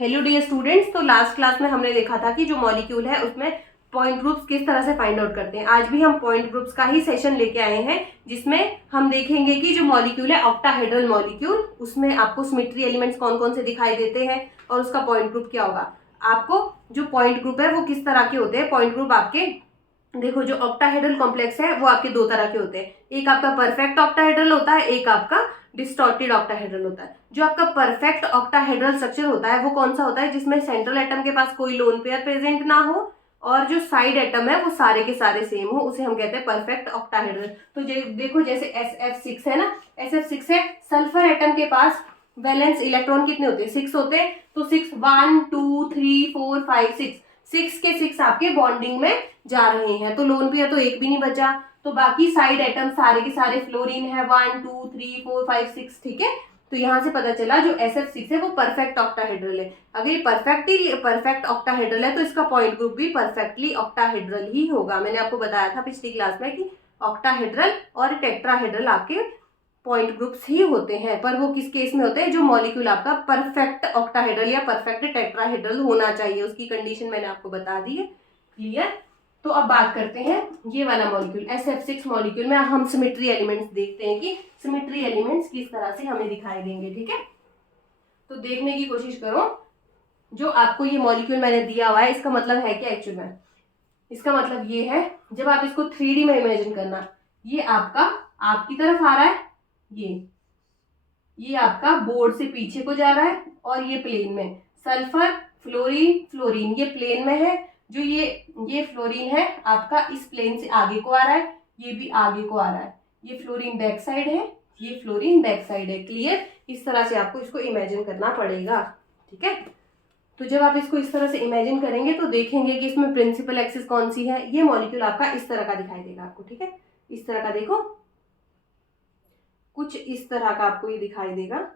Hello dear students, तो last class में हमने देखा था कि जो मॉलिक्यूल है उसमें पॉइंट ग्रुप्स किस तरह से फाइंड आउट करते हैं। आज भी हम पॉइंट ग्रुप्स का ही सेशन लेके आए हैं, जिसमें हम देखेंगे कि जो मॉलिक्यूल है ऑक्टाहेड्रल मॉलिक्यूल, उसमें आपको सिमेट्री एलिमेंट्स कौन कौन से दिखाई देते हैं और उसका पॉइंट ग्रुप क्या होगा। आपको जो पॉइंट ग्रुप है वो किस तरह के होते हैं। पॉइंट ग्रुप आपके देखो, जो ऑक्टाहेड्रल कॉम्प्लेक्स है वो आपके दो तरह के होते हैं। एक आपका परफेक्ट ऑक्टाहेड्रल होता है, एक आपका डिस्टॉर्टेड ऑक्टाहेड्रल होता है। जो आपका परफेक्ट ऑक्टाहेड्रल स्ट्रक्चर होता है वो कौन सा होता है, जिसमें सेंट्रल एटम के पास कोई लोन पेयर प्रेजेंट ना हो और जो साइड एटम है वो सारे के सारे सेम हो, उसे हम कहते हैं परफेक्ट ऑक्टाहेड्रल। तो देखो जैसे SF6 है ना, SF6 है, सल्फर एटम के पास वैलेंस इलेक्ट्रॉन कितने होते हैं, 6 होते हैं। तो 6 1 2 3 4 5 6 के 6 आपके बॉन्डिंग में जा रहे हैं, तो लोन पेयर तो एक भी नहीं बचा। तो बाकी साइड एटम सारे के सारे फ्लोरीन है, 1 2 3 4 5 6, ठीक है। तो यहां से पता चला जो SF6 है वो परफेक्ट ऑक्टाहेड्रल है। अगर ये परफेक्ट ऑक्टाहेड्रल है तो इसका पॉइंट ग्रुप भी परफेक्टली ऑक्टाहेड्रल ही होगा। मैंने आपको बताया था पिछली क्लास में कि ऑक्टाहेड्रल और टेट्राहेड्रल आपके पॉइंट ग्रुप्स ही होते हैं, पर वो किस केस में होते हैं, जो मॉलिक्यूल आपका परफेक्ट ऑक्टाहेड्रल या परफेक्ट टेट्राहेड्रल होना चाहिए, उसकी कंडीशन मैंने आपको बता दी है। क्लियर। तो अब बात करते हैं ये वाला मॉलिक्यूल SF6 मॉलिक्यूल में हम सिमेट्री एलिमेंट्स देखते हैं कि सिमेट्री एलिमेंट्स किस तरह से हमें दिखाई देंगे। ठीक है, तो देखने की कोशिश करो। जो आपको ये मॉलिक्यूल मैंने दिया हुआ है इसका मतलब है क्या एक्चुअल में, इसका मतलब ये है, जब आप इसको 3D में इमेजिन करना, ये आपका आपकी तरफ आ रहा है, ये आपका बोर्ड से पीछे को जा रहा है और ये प्लेन में सल्फर फ्लोरीन ये प्लेन में है। जो ये फ्लोरीन है आपका इस प्लेन से आगे को आ रहा है, ये भी आगे को आ रहा है। ये फ्लोरीन बैक साइड है, ये फ्लोरीन बैक साइड है। क्लियर। इस तरह से आपको इसको इमेजिन करना पड़ेगा। ठीक है, तो जब आप इसको इस तरह से इमेजिन करेंगे तो देखेंगे कि इसमें प्रिंसिपल एक्सिस कौन सी है। ये मॉलिक्यूल आपका इस तरह का दिखाई देगा आपको। ठीक है, इस तरह का देखो, कुछ इस तरह का आपको ये दिखाई देगा,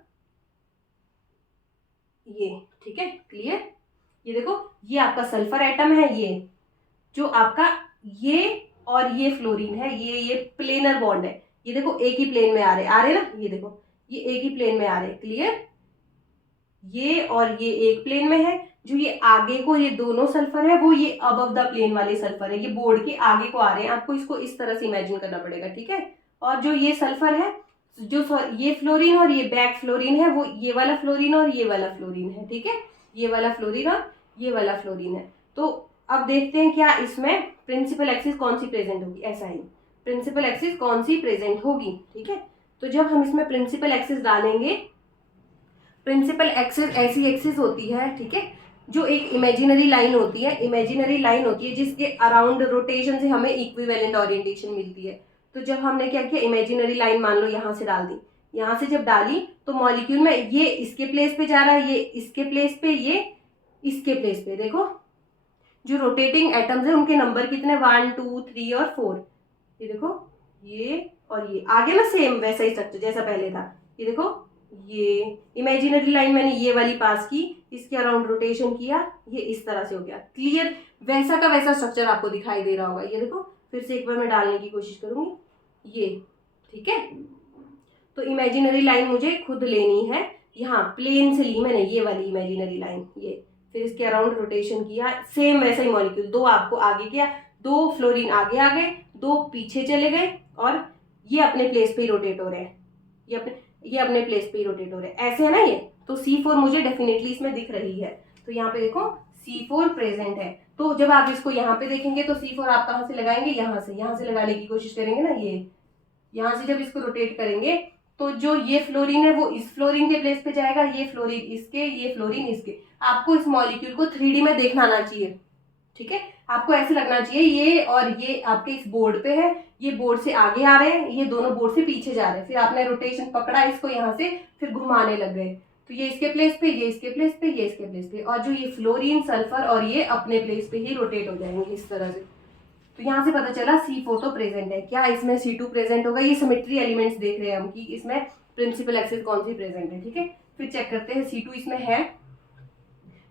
ये। ठीक है, क्लियर। ये देखो, ये आपका सल्फर एटम है, ये जो आपका ये और ये फ्लोरीन है, ये प्लेनर बॉन्ड है। ये देखो एक ही प्लेन में आ रहे ना, ये देखो ये एक ही प्लेन में आ रहे। क्लियर। ये और ये एक प्लेन में है। जो ये आगे को ये दोनों सल्फर है वो ये अबव द प्लेन वाले सल्फर है, ये बोर्ड के आगे को आ रहे हैं। आपको इसको इस तरह से इमेजिन करना पड़ेगा। ठीक है, और जो ये सल्फर है, जो ये फ्लोरीन और ये बैक फ्लोरीन है, वो ये वाला फ्लोरीन और ये वाला फ्लोरीन है। ठीक है, ये वाला फ्लोरीन और ये वाला फ्लोरीन है। तो अब देखते हैं क्या इसमें प्रिंसिपल एक्सिस कौन सी प्रेजेंट होगी। ऐसा ही प्रिंसिपल एक्सिस कौन सी प्रेजेंट होगी। ठीक है, तो जब हम इसमें प्रिंसिपल एक्सिस डालेंगे, प्रिंसिपल एक्सिस ऐसी एक्सिस होती है, ठीक है, जो एक इमेजिनरी लाइन होती है, जिसके अराउंड रोटेशन से हमें इक्विवेलेंट ओरिएंटेशन मिलती है। तो जब हमने क्या किया, इमेजिनरी लाइन मान लो यहां से डाल दी, यहां से जब डाली तो मॉलिक्यूल में ये इसके प्लेस पे जा रहा है, ये इसके प्लेस पे, ये इसके प्लेस पे। देखो जो रोटेटिंग एटम्स है उनके नंबर कितने, 1 2 3 और 4। ये देखो ये और ये आगे ना सेम वैसा ही स्ट्रक्चर जैसा पहले था। ये देखो ये इमेजिनरी लाइन मैंने ये वाली पास की, इसके अराउंड रोटेशन किया, ये इस तरह से हो गया। क्लियर। वैसा का वैसा स्ट्रक्चर आपको दिखाई दे रहा होगा। ये देखो फिर से एक बार मैं डालने की कोशिश करूंगी, ये। ठीक है, तो इमेजिनरी लाइन मुझे खुद लेनी है, यहाँ प्लेन से ली मैंने ये वाली इमेजिनरी लाइन, ये। फिर इसके अराउंड रोटेशन किया, सेम वैसा ही मॉलिक्यूल, दो आपको आगे किया, दो फ्लोरीन आगे आ गए, दो पीछे चले गए, और ये अपने प्लेस पे ही रोटेट हो रहे हैं, ये अपने प्लेस पे ही रोटेट हो रहे हैं। ऐसे है ना ये। तो C4 मुझे डेफिनेटली इसमें दिख रही है। तो यहाँ पे देखो C4 प्रेजेंट है। तो जब आप इसको यहाँ पे देखेंगे तो C4 आप कहाँ से लगाएंगे, यहाँ से लगाने की कोशिश करेंगे ना, ये यहाँ से जब इसको रोटेट करेंगे तो जो ये फ्लोरीन है वो इस फ्लोरीन के प्लेस पे जाएगा, ये फ्लोरीन इसके, ये फ्लोरीन इसके। आपको इस मॉलिक्यूल को 3D में देखना आना चाहिए। ठीक है, आपको ऐसे लगना चाहिए ये और ये आपके इस बोर्ड पे है, ये बोर्ड से आगे आ रहे हैं, ये दोनों बोर्ड से पीछे जा रहे हैं। फिर आपने रोटेशन पकड़ा इसको यहाँ से, फिर घुमाने लग गए, तो ये इसके प्लेस पे, ये इसके प्लेस पे, ये इसके प्लेस पे, और जो ये फ्लोरीन सल्फर और ये अपने प्लेस पे ही रोटेट हो जाएंगे इस तरह से। तो यहाँ से पता चला C4 तो प्रेजेंट है। क्या इसमें C2 प्रेजेंट होगा। ये सिमेट्री एलिमेंट्स देख रहे हैं हम कि इसमें प्रिंसिपल एक्सिस कौन सी प्रेजेंट है। ठीक है, फिर चेक करते हैं C2 इसमें है।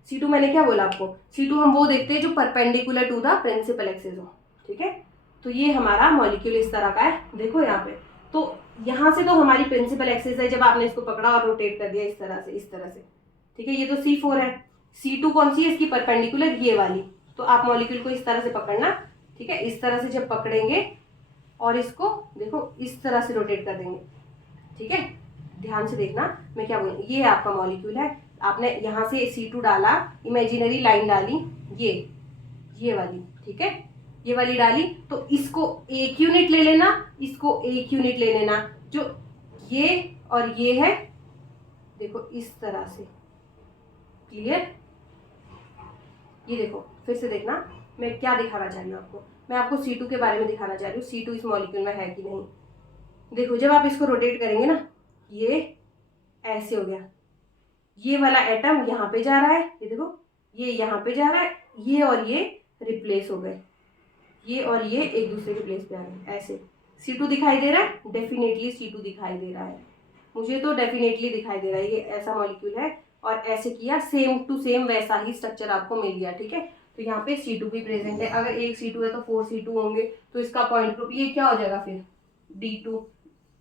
C2 मैंने क्या बोला आपको, C2 हम वो देखते हैं जो perpendicular to the principal axis हो। ठीक है, तो ये हमारा मॉलिक्यूल इस तरह का है। देखो यहाँ पे, तो यहाँ से तो हमारी प्रिंसिपल एक्सिस है, जब आपने इसको पकड़ा और रोटेट कर दिया इस तरह से। ठीक है, ये तो C4 है। C2 कौन सी है इसकी परपेंडिकुलर, ये वाली। तो आप मॉलिक्यूल को इस तरह से पकड़ना, ठीक है। इस तरह से जब पकड़ेंगे और इसको देखो इस तरह से रोटेट कर देंगे, ठीक है। ध्यान से देखना मैं क्या बोलूँ। ये आपका मॉलिक्यूल है, आपने यहाँ से C2 डाला, इमेजिनरी लाइन डाली, ये वाली, ठीक है, ये वाली डाली। तो इसको 1 यूनिट ले लेना, इसको 1 यूनिट ले लेना। जो ये और ये है देखो इस तरह से, क्लियर। ये देखो फिर से देखना मैं क्या दिखाना चाह रही हूँ आपको। मैं आपको C2 के बारे में दिखाना चाह रही हूँ, C2 इस मॉलिक्यूल में है कि नहीं। देखो जब आप इसको रोटेट करेंगे ना, ये ऐसे हो गया, ये वाला एटम यहाँ पे जा रहा है, ये देखो ये यहाँ पे जा रहा है, ये और ये रिप्लेस हो गए, ये और ये एक दूसरे के प्लेस पे आ गए। ऐसे C2 दिखाई दे रहा है, डेफिनेटली C2 दिखाई दे रहा है, मुझे तो डेफिनेटली दिखाई दे रहा है। ये ऐसा मॉलिक्यूल है और ऐसे किया, सेम टू सेम वैसा ही स्ट्रक्चर आपको मिल गया, ठीक है। तो यहाँ पे C2 भी प्रेजेंट है। अगर एक C2 है तो 4 C2 होंगे, तो इसका पॉइंट ग्रुप ये क्या हो जाएगा फिर,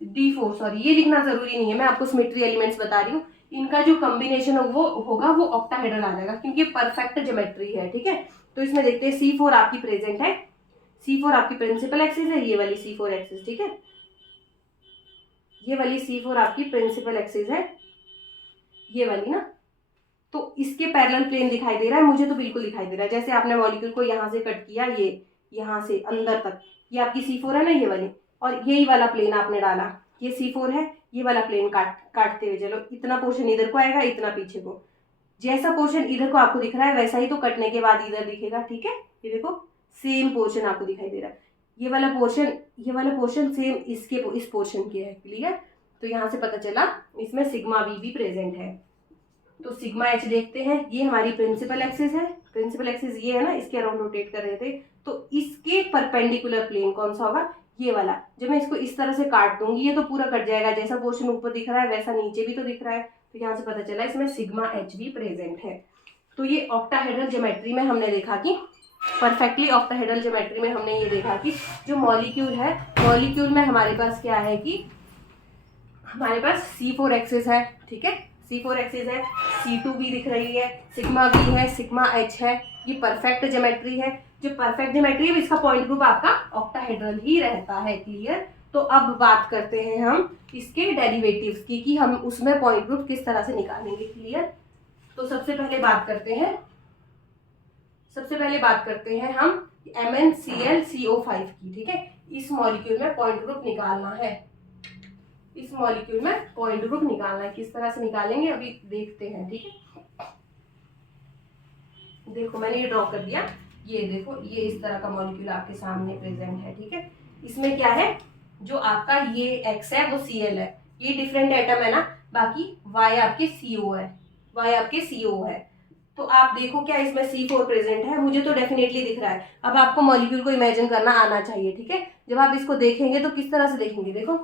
D4, सॉरी ये लिखना जरूरी नहीं है, मैं आपको सिमेट्री एलिमेंट्स बता रही हूँ। इनका जो कॉम्बिनेशन वो होगा वो ऑक्टाहेड्रल आ जाएगा, क्योंकि परफेक्ट ज्योमेट्री है, ठीक है। तो इसमें देखते हैं C4 आपकी प्रेजेंट है, C4 आपकी प्रिंसिपल एक्सिस है, ये वाली C4 एक्सिस, ठीक है। ये वाली C4 आपकी प्रिंसिपल एक्सिस है, ये वाली ना। तो इसके पैरेलल प्लेन दिखाई दे रहा है, मुझे तो बिल्कुल दिखाई दे रहा है। जैसे आपने मॉलिक्यूल को यहाँ से कट किया, ये यहाँ से अंदर तक, ये आपकी C4 है ना, ये वाली, और यही वाला प्लेन आपने डाला, ये C4 है, ये वाला प्लेन काटते हुए चलो, इतना पोर्शन इधर को आएगा, इतना पीछे को। जैसा पोर्शन इधर को आपको दिख रहा है वैसा ही तो कटने के बाद इधर दिखेगा, ठीक है। ये देखो सेम पोर्शन आपको दिखाई दे रहा है, ये वाला पोर्शन सेम इस पोर्शन के है, क्लियर। तो यहाँ से पता चला इसमें सिग्मा वी भी प्रेजेंट है। तो सिग्मा एच देखते हैं, ये हमारी प्रिंसिपल एक्सिस है, प्रिंसिपल एक्सिस ये है ना, इसके अराउंड रोटेट कर रहे थे। तो इसके परपेंडिकुलर प्लेन कौन सा होगा, ये वाला। जब मैं इसको इस तरह से काट दूंगी, ये तो पूरा कट जाएगा, जैसा पोर्शन ऊपर दिख रहा है वैसा नीचे भी तो दिख रहा है। तो यहाँ से पता चला इसमें सिग्मा एच भी प्रेजेंट है। तो ये ऑक्टाहेड्रल ज्योमेट्री में हमने देखा कि परफेक्टली ऑक्टाहेड्रल ज्योमेट्री में हमने ये देखा कि जो मॉलिक्यूल है, मॉलिक्यूल में हमारे पास क्या है कि हमारे पास C4 एक्सिस है, ठीक है, C4 एक्सिस है, C2 भी दिख रही है, सिग्मा V है, सिग्मा H है, ये परफेक्ट ज्योमेट्री है। जो परफेक्ट ज्योमेट्री है इसका पॉइंट ग्रुप आपका ऑक्टाहेड्रल ही रहता है, क्लियर। तो अब बात करते हैं हम इसके डेरिवेटिव्स की कि हम उसमें पॉइंट ग्रुप किस तरह से निकालेंगे, क्लियर। तो सबसे पहले बात करते हैं हम MnClCO5 की, ठीक है। इस मॉलिक्यूल में पॉइंट ग्रुप निकालना है, इस मॉलिक्यूल में पॉइंट ग्रुप निकालना है। किस तरह से निकालेंगे अभी देखते हैं, ठीक है। देखो मैंने ये ड्रॉ कर दिया, ये देखो ये इस तरह का मॉलिक्यूल आपके सामने प्रेजेंट है, ठीक है। इसमें क्या है, जो आपका ये X है वो Cl है, ये डिफरेंट एटम है ना, बाकी Y आपके CO है, Y आपके CO है। तो आप देखो क्या इसमें C4 प्रेजेंट है, मुझे तो डेफिनेटली दिख रहा है। अब आपको मॉलिक्यूल को इमेजिन करना आना चाहिए, ठीक है। जब आप इसको देखेंगे तो किस तरह से देखेंगे, देखो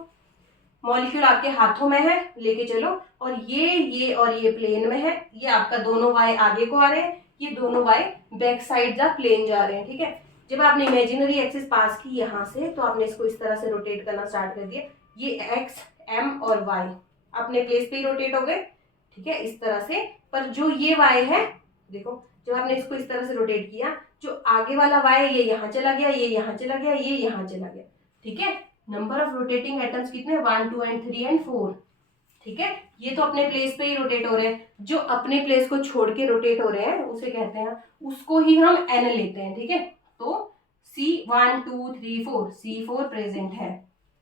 मॉलिक्यूल आपके हाथों में है, लेके चलो, और ये और ये प्लेन में है, ये आपका दोनों Y आगे को आ रहे हैं, ये दोनों Y बैक साइड जा प्लेन जा रहे हैं, ठीक है। जब आपने इमेजिनरी एक्सिस पास की यहाँ से, तो आपने इसको इस तरह से रोटेट करना स्टार्ट कर दिया, ये X, M और Y अपने प्लेस पे ही रोटेट हो गए, ठीक है, इस तरह से। पर जो ये Y है, देखो जब आपने इसको इस तरह से रोटेट किया, जो आगे वाला Y है ये यहाँ चला गया, ये यहाँ चला गया, ये यहाँ चला गया, ठीक है। नंबर ऑफ रोटेटिंग एटम्स कितने, 1 2 एंड 3 एंड 4, ठीक है। ये तो अपने प्लेस पे ही रोटेट हो रहे हैं, जो अपने प्लेस को छोड़ के रोटेट हो रहे हैं उसे कहते हैं, उसको ही हम N लेते हैं, ठीक है। तो C1 2 3 4 C4 प्रेजेंट है।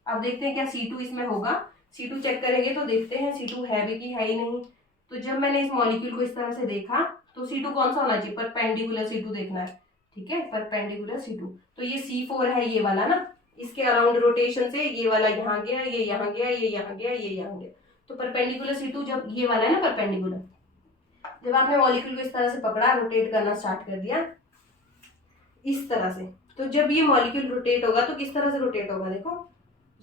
अब देखते हैं क्या C2 इसमें होगा, C2 चेक करेंगे तो देखते हैं C2 है भी कि है ही नहीं। तो जब मैंने इस मॉलिक्यूल को इस तरह से देखा, तो C2 कौन सा होना चाहिए, परपेंडिकुलर C2 देखना है, ठीक है, परपेंडिकुलर C2। तो ये C4 है, ये वाला ना, इसके अराउंड रोटेशन से ये वाला यहाँ गया, ये यहाँ गया, ये यहाँ गया, ये यहाँ गया। तो परपेंडिकुलर C2 जब ये वाला है ना परपेंडिकुलर, जब आपने मॉलिक्यूल को इस तरह से पकड़ा, रोटेट करना स्टार्ट कर दिया इस तरह से, तो जब ये मॉलिक्यूल रोटेट होगा तो किस तरह से रोटेट होगा, देखो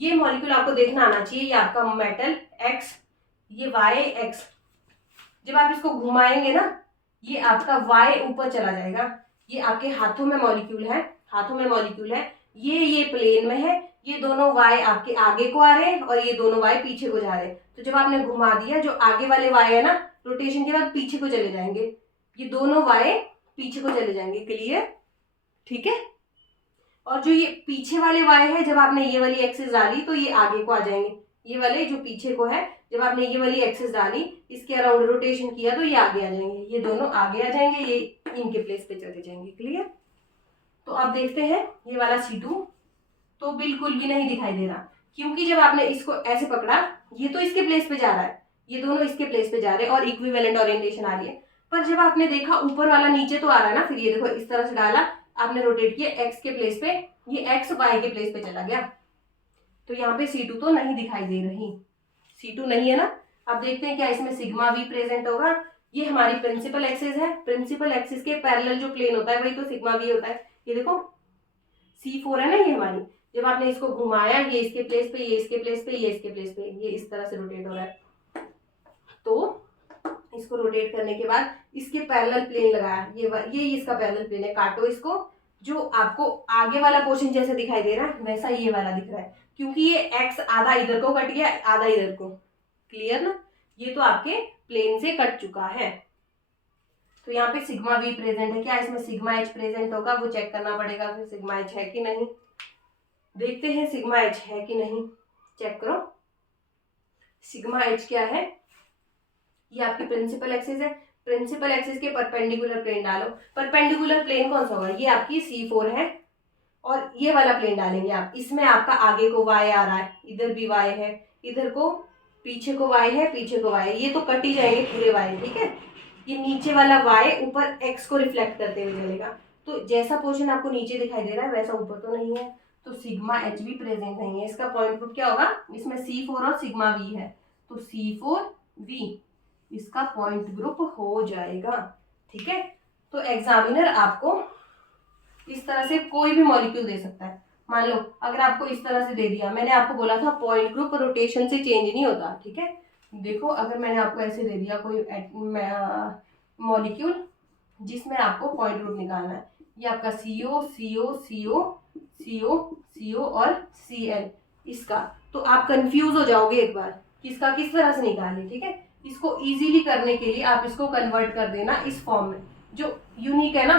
ये मॉलिक्यूल आपको देखना आना चाहिए, ये आपका मेटल X, ये Y X। जब आप इसको घुमाएंगे ना, ये आपका Y ऊपर चला जाएगा, ये आपके हाथों में मॉलिक्यूल है, हाथों में मॉलिक्यूल है, ये प्लेन में है, ये दोनों Y आपके आगे को आ रहे हैं और ये दोनों Y पीछे को जा रहे हैं। तो जब आपने घुमा दिया, जो आगे वाले Y है ना, रोटेशन के बाद पीछे को चले जाएंगे, ये दोनों y पीछे को चले जाएंगे, क्लियर, ठीक है। और जो ये पीछे वाले y है, जब आपने ये वाली एक्सिस डाली तो ये आगे को आ जाएंगे, ये वाले जो पीछे को है जब आपने ये वाली एक्सिस डाली, इसके अराउंड रोटेशन किया तो ये आगे आ जाएंगे, ये दोनों आगे आ जाएंगे, ये इनके प्लेस पे चले जाएंगे, क्लियर। तो अब देखते हैं ये वाला C2 तो बिल्कुल भी नहीं दिखाई दे रहा, क्योंकि जब आपने इसको ऐसे पकड़ा, ये तो इसके प्लेस पे जा रहा है, ये दोनों इसके प्लेस पे जा रहे हैं और इक्विवेलेंट ओरिएंटेशन आ रही है। पर जब आपने देखा ऊपर वाला नीचे तो आ रहा है ना, फिर ये देखो इस तरह से डाला, आपने रोटेट किया x के प्लेस पे, ये x y के प्लेस पे चला गया, तो यहाँ पे C2 तो नहीं दिखाई दे रही, C2 नहीं है ना। अब देखते हैं क्या इसमें सिग्मा v प्रेजेंट होगा। ये हमारी प्रिंसिपल एक्सिस है, प्रिंसिपल एक्सिस के पैरेलल जो प्लेन होता है वही तो सिग्मा v होता है। ये देखो C4 है ना, ये हमारी, जब आपने इसको घुमाया, ये इसके प्लेस पे, ये इसके प्लेस पे, ये इसके प्लेस पे, ये इस तरह से रोटेट हो रहा है, तो इसको रोटेट करने के बाद इसके पैरेलल प्लेन लगाया, ये इसका पैरेलल प्लेन है, काटो इसको, जो आपको आगे वाला पोर्शन जैसे दिखाई दे रहा है वैसा ये वाला दिख रहा है, क्योंकि ये x आधा इधर को कट गया, आधा इधर को, क्लियर ना, ये तो आपके प्लेन से कट चुका है। तो यहाँ पे सिग्मा v प्रेजेंट है, क्या इसमें सिग्मा h प्रेजेंट होगा, वो चेक करना पड़ेगा, फिर सिग्मा h है कि नहीं, देखते हैं सिग्मा h है कि नहीं, चेक करो सिग्मा h क्या है। ये आपकी प्रिंसिपल एक्सिस है, प्रिंसिपल एक्सिस के परपेंडिकुलर प्लेन डालो, परपेंडिकुलर प्लेन कौन सा होगा, ये आपकी C4 है, और ये वाला प्लेन डालेंगे आप, इसमें आपका आगे को y आ रहा है, इधर भी y है, इधर को पीछे को y है, पीछे को y है, ये तो कट ही जाएंगे पूरे y, ठीक है। ये नीचे वाला y ऊपर x को रिफ्लेक्ट करते हुए चलेगा, तो जैसा पोर्शन आपको नीचे दिखाई दे रहा है वैसा ऊपर तो नहीं है, तो सिग्मा h भी प्रेजेंट नहीं है। इसका पॉइंट ग्रुप क्या होगा, इसमें C4 और सिग्मा v है, तो C4v इसका पॉइंट ग्रुप हो जाएगा, ठीक है। तो एग्जामिनर आपको इस तरह से कोई भी मॉलिक्यूल दे सकता है, मान लो अगर आपको इस तरह से दे दिया, मैंने आपको बोला था पॉइंट ग्रुप रोटेशन से चेंज नहीं होता, ठीक है। देखो अगर मैंने आपको ऐसे दे दिया कोई मॉलिक्यूल जिसमें आपको पॉइंट ग्रुप निकालना है, ये आपका CO CO CO CO CO और Cl, इसका तो आप कंफ्यूज हो जाओगे एक बार किसका किस तरह से निकालें, ठीक है। इसको इजीली करने के लिए आप इसको कन्वर्ट कर देना इस फॉर्म में, जो यूनिक है ना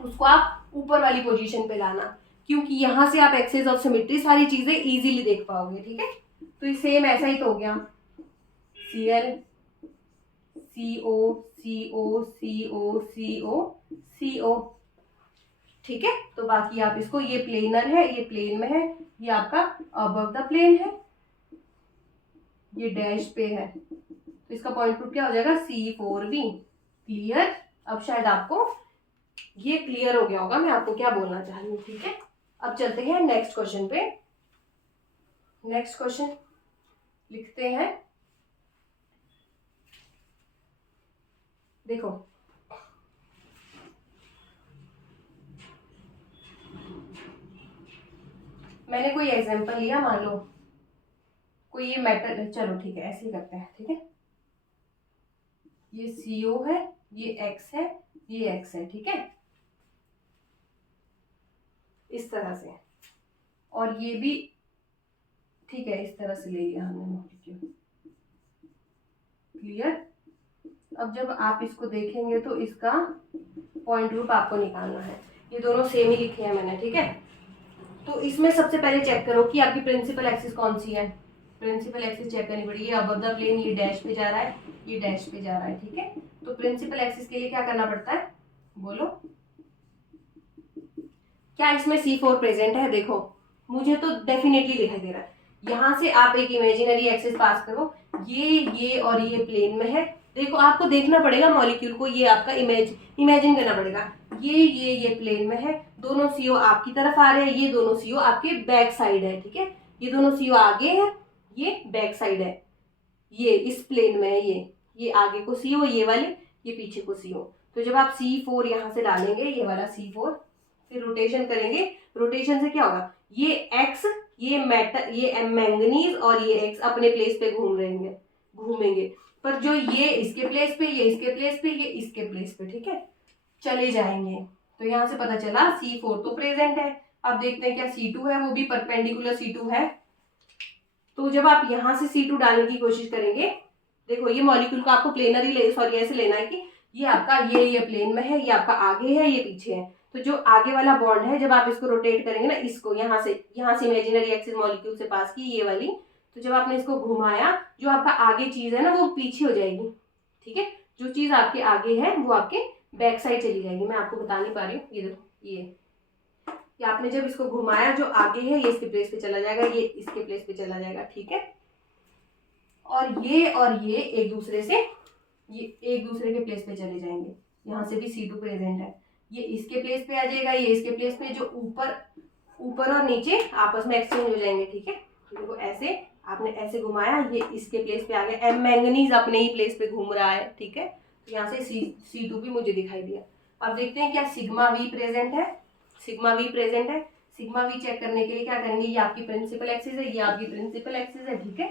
उसको आप ऊपर वाली पोजीशन पे लाना, क्योंकि यहाँ से आप एक्सेस ऑफ सिमेट्री सारी चीजें इजीली देख पाओगे, ठीक है। तो ये सेम ऐसा ही तो हो गया, Cl CO CO CO CO CO, ठीक है। तो बाकी आप इसको, ये प्लेनर है, ये प्लेन में है, ये आपका अबव द प्लेन है, ये डैश पे है, तो इसका पॉइंट ग्रुप क्या हो जाएगा C4v, क्लियर। अब शायद आपको ये क्लियर हो गया होगा मैं आपको क्या बोलना चाह रही हूँ, ठीक है। अब चलते हैं नेक्स्ट क्वेश्चन पे। नेक्स्ट क्वेश्चन लिखते हैं, देखो मैंने कोई एग्जांपल लिया, मान लो कोई ये मेटल, चलो ठीक है ऐसे ही करते हैं, ठीक है। ये CO है, ये X है, ये X है, ठीक है, इस तरह से, और ये भी ठीक है, इस तरह से ले लिया हमने मॉलिक्यूल, क्लियर। अब जब आप इसको देखेंगे तो इसका पॉइंट ग्रुप आपको निकालना है, ये दोनों सेम ही लिखे हैं मैंने, ठीक है। तो इसमें सबसे पहले चेक करो कि आपकी प्रिंसिपल एक्सिस कौन सी है, प्रिंसिपल एक्सिस चेक करनी पड़ेगी, ये अबव द प्लेन, ये डैश पे जा रहा है, ये डैश पे जा रहा है, ठीक है। तो प्रिंसिपल एक्सिस के लिए क्या करना पड़ता है, बोलो क्या इसमें C4 प्रेजेंट है, देखो मुझे तो डेफिनेटली दिखाई दे रहा है। यहाँ से आप एक इमेजिनरी एक्सिस पास करो, ये और ये प्लेन में है, देखो आपको देखना पड़ेगा मॉलिक्यूल को, ये आपका इमेजिन करना पड़ेगा, ये प्लेन में है, दोनों CO आपकी तरफ आ रहे हैं, ये दोनों CO आपके बैक साइड है, ठीक है। ये दोनों CO आगे है, ये बैक साइड है, ये इस प्लेन में है, ये आगे को CO, ये वाले ये पीछे को CO। तो जब आप C4 यहाँ से डालेंगे, ये वाला C4, फिर रोटेशन करेंगे, रोटेशन से क्या होगा, ये X, ये मेटल, ये मैंगनीज और ये X अपने प्लेस पे घूमेंगे, पर जो ये इसके प्लेस पे, ये इसके प्लेस पे, ये इसके प्लेस पे, ठीक है, चले जाएंगे। तो यहाँ से पता चला C4 तो प्रेजेंट है। अब देखते हैं क्या C2 है, वो भी परपेंडिकुलर C2 है। तो जब आप यहाँ से C2 डालने की कोशिश करेंगे, देखो ये मॉलिक्यूल को आपको प्लेनरी सॉरी ऐसे लेना है कि ये आपका ये प्लेन में है, ये आपका आगे है, ये पीछे है। तो जो आगे वाला बॉन्ड है, जब आप इसको रोटेट करेंगे ना, इसको यहाँ से इमेजिनरी एक्सिस मॉलिक्यूल से पास की ये वाली, तो जब आपने इसको घुमाया, जो आपका आगे चीज है ना वो पीछे हो जाएगी, ठीक है। जो चीज आपके आगे है वो आपके बैक साइड चली जाएगी। मैं आपको बता नहीं पा रही हूँ, ये देखो ये आपने जब इसको घुमाया, जो आगे है ये इसके प्लेस पे चला जाएगा, ये इसके प्लेस पे चला जाएगा, ठीक है। और ये एक दूसरे के प्लेस पे चले जाएंगे। यहाँ से भी C2 प्रेजेंट है, ये इसके प्लेस पे आ जाएगा, ये इसके प्लेस पे, जो ऊपर और नीचे आपस में एक्सचेंज हो जाएंगे, ठीक है। देखो ऐसे आपने ऐसे घुमाया, ये इसके प्लेस पे आ गया, एम मैंगनीज अपने ही प्लेस पे घूम रहा है, ठीक है। तो यहाँ से C2 भी मुझे दिखाई दिया। अब देखते हैं क्या सिग्मा वी प्रेजेंट है। सिग्मा वी प्रेजेंट है। सिग्मा वी चेक करने के लिए क्या करेंगे, ये आपकी प्रिंसिपल एक्सिस है, ये आपकी प्रिंसिपल एक्सिस है, ठीक है।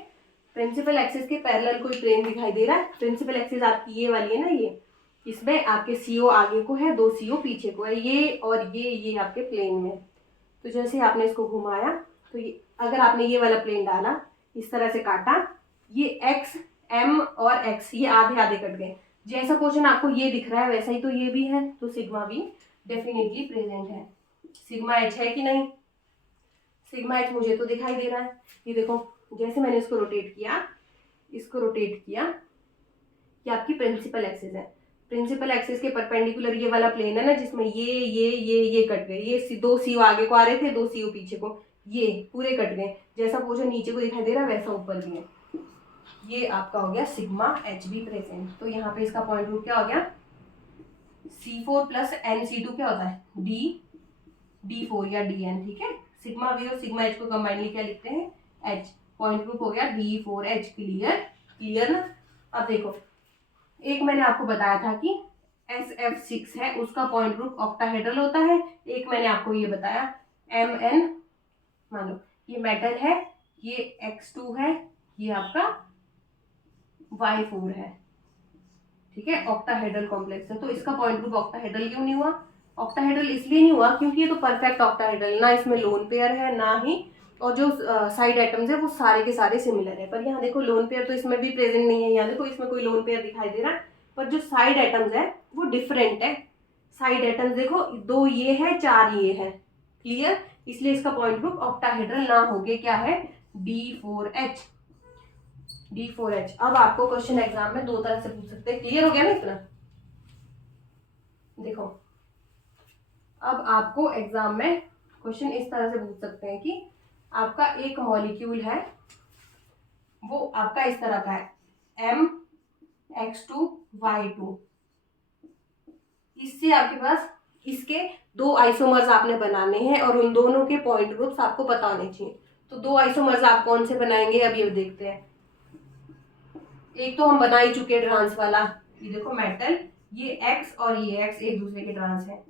प्रिंसिपल एक्सिस के पैरेलल कोई प्लेन दिखाई दे रहा है। प्रिंसिपल एक्सिस आपकी ये वाली है ना, ये इसमें आपके CO आगे को है, 2 CO पीछे को है, ये और ये आपके प्लेन में। तो जैसे आपने इसको घुमाया, तो ये अगर आपने ये वाला प्लेन डाला, इस तरह से काटा, ये x m और x ये आधे आधे कट गए। जैसा पोर्शन आपको ये दिख रहा है वैसा ही तो ये भी है, तो सिग्मा भी डेफिनेटली प्रेजेंट है। सिग्मा h है कि नहीं? सिग्मा h मुझे तो दिखाई दे रहा है। ये देखो जैसे मैंने इसको रोटेट किया, ये आपकी प्रिंसिपल एक्सिस है। प्रिंसिपल एक्सिस के परपेंडिकुलर ये वाला प्लेन है ना, जिसमें ये कट गए, ये 2 CO आगे को आ रहे थे, 2 CO पीछे को, ये पूरे कट गए। जैसा पोर्शन नीचे को दिखाई दे रहा है वैसा ऊपर भी है। ये आपका हो गया सिग्मा एच भी प्रेजेंट। तो यहाँ पे इसका पॉइंट रूट क्या हो गया, C4 प्लस NC2 क्या होता है, D4 या DN, ठीक है। सिग्मा वी और सिग्मा एच को कंबाइनली क्या लिखते हैं, H। पॉइंट ग्रुप हो गया D4H। क्लियर ना। अब देखो, एक मैंने आपको बताया था कि SF6 है, उसका पॉइंट ग्रुप ऑक्टाहेड्रल होता है। एक मैंने आपको ये बताया MN, मान लो ये मेटल है, ये X2 है, ये आपका Y4 है, ठीक है। ऑक्टाहेड्रल कॉम्प्लेक्स है, तो इसका पॉइंट ग्रुप ऑक्टाहेड्रल क्यों नहीं हुआ? ऑक्टाहेड्रल इसलिए नहीं हुआ क्योंकि ये तो परफेक्ट ऑक्टाहेड्रल, ना इसमें लोन पेयर है ना ही, और जो साइड एटम्स है वो सारे के सारे सिमिलर है। पर यहाँ देखो लोन पेयर तो इसमें भी प्रेजेंट नहीं है, यहाँ देखो इसमें कोई लोन पेयर दिखाई दे रहा है, पर जो साइड एटम्स है वो डिफरेंट है। साइड एटम्स देखो, 2 ये है, 4 ये है, क्लियर। इसलिए इसका पॉइंट ग्रुप ऑक्टाहेड्रल ना होके क्या है, D4H। अब आपको क्वेश्चन एग्जाम में 2 तरह से पूछ सकते हैं। क्लियर हो गया ना इतना? देखो अब आपको एग्जाम में क्वेश्चन इस तरह से पूछ सकते हैं कि आपका एक मॉलिक्यूल है, वो आपका इस तरह का है, MX2Y2। इससे आपके पास इसके 2 आइसोमर्स आपने बनाने हैं और उन दोनों के पॉइंट ग्रुप्स आपको पता होने चाहिए। तो 2 आइसोमर्स आप कौन से बनाएंगे, अब ये देखते हैं। एक तो हम बना ही चुके हैं ट्रांस वाला, ये देखो मेटल, ये X और ये X एक दूसरे के ट्रांस है,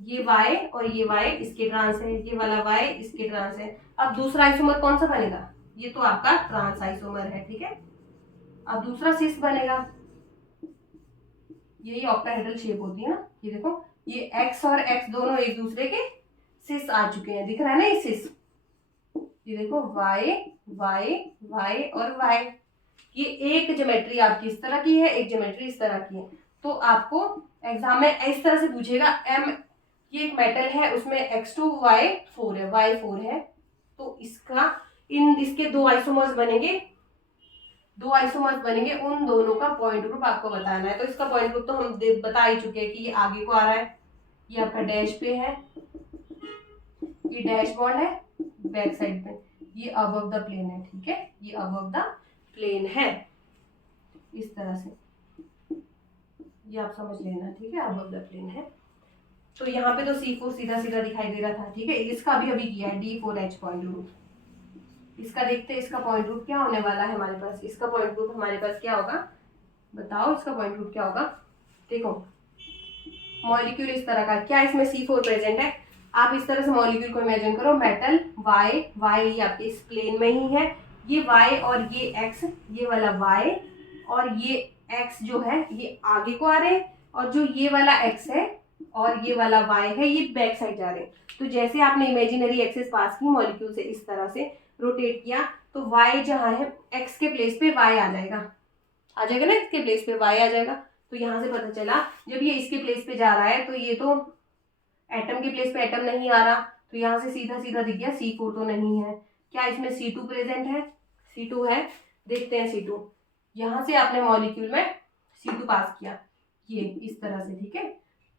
ये Y और ये Y इसके ट्रांस है, ये वाला Y इसके ट्रांस है। अब दूसरा आइसोमर कौन सा बनेगा, ये तो आपका ट्रांस आइसोमर है, ठीक है। अब दूसरा सिस बनेगा, यही ऑक्टाहेड्रल शेप होती है ना। ये देखो ये X और X दोनों एक दूसरे के सिस आ चुके हैं, दिख रहा है ना ये सिस। ये देखो Y Y Y और Y, ये एक ज्योमेट्री आपकी इस तरह की है, एक ज्योमेट्री इस तरह की है। तो आपको एग्जाम में इस तरह से पूछेगा, ये एक मेटल है, उसमें X2Y4 है, Y4 है, तो इसके 2 आइसोमर्स बनेंगे, उन दोनों का पॉइंट ग्रुप आपको बताना है। तो इसका पॉइंट ग्रुप तो हम बता ही चुके हैं कि ये आगे को आ रहा है, ये आपका डैश पे है, ये डैश बॉन्ड है बैक साइड पे, ये अबव द प्लेन है, ठीक है, ये अबव द प्लेन है इस तरह से, ये आप समझ लेना, ठीक है, अबव द प्लेन है। तो यहाँ पे तो C4 सीधा सीधा दिखाई दे रहा था, ठीक है। इसका भी अभी किया है D4H पॉइंट ग्रुप। इसका देखते हैं, इसका पॉइंट ग्रुप क्या होने वाला है हमारे पास। इसका पॉइंट ग्रुप हमारे पास क्या होगा, बताओ इसका पॉइंट ग्रुप क्या होगा। देखो मॉलिक्यूल इस तरह का, क्या इसमें C4 प्रेजेंट है? आप इस तरह से मॉलिक्यूल को इमेजिन करो, मेटल Y आपके इस प्लेन में ही है, ये Y और ये X, ये वाला Y और ये X जो है ये आगे को आ रहे हैं, और जो ये वाला X है और ये वाला Y है ये बैक साइड जा रहे हैं। तो जैसे आपने इमेजिनरी एक्सिस पास की मॉलिक्यूल से, इस तरह से रोटेट किया, तो Y जहाँ है X के प्लेस पे Y आ जाएगा ना, इसके प्लेस पे Y आ जाएगा। तो यहाँ से पता चला जब ये इसके प्लेस पे जा रहा है तो ये तो एटम के प्लेस पे एटम नहीं आ रहा, तो यहाँ से सीधा सीधा दिख गया C4 तो नहीं है। क्या इसमें C2 प्रेजेंट है? C2 है, देखते हैं C2। यहाँ से आपने मॉलिक्यूल में C2 पास किया, ये इस तरह से, ठीक है।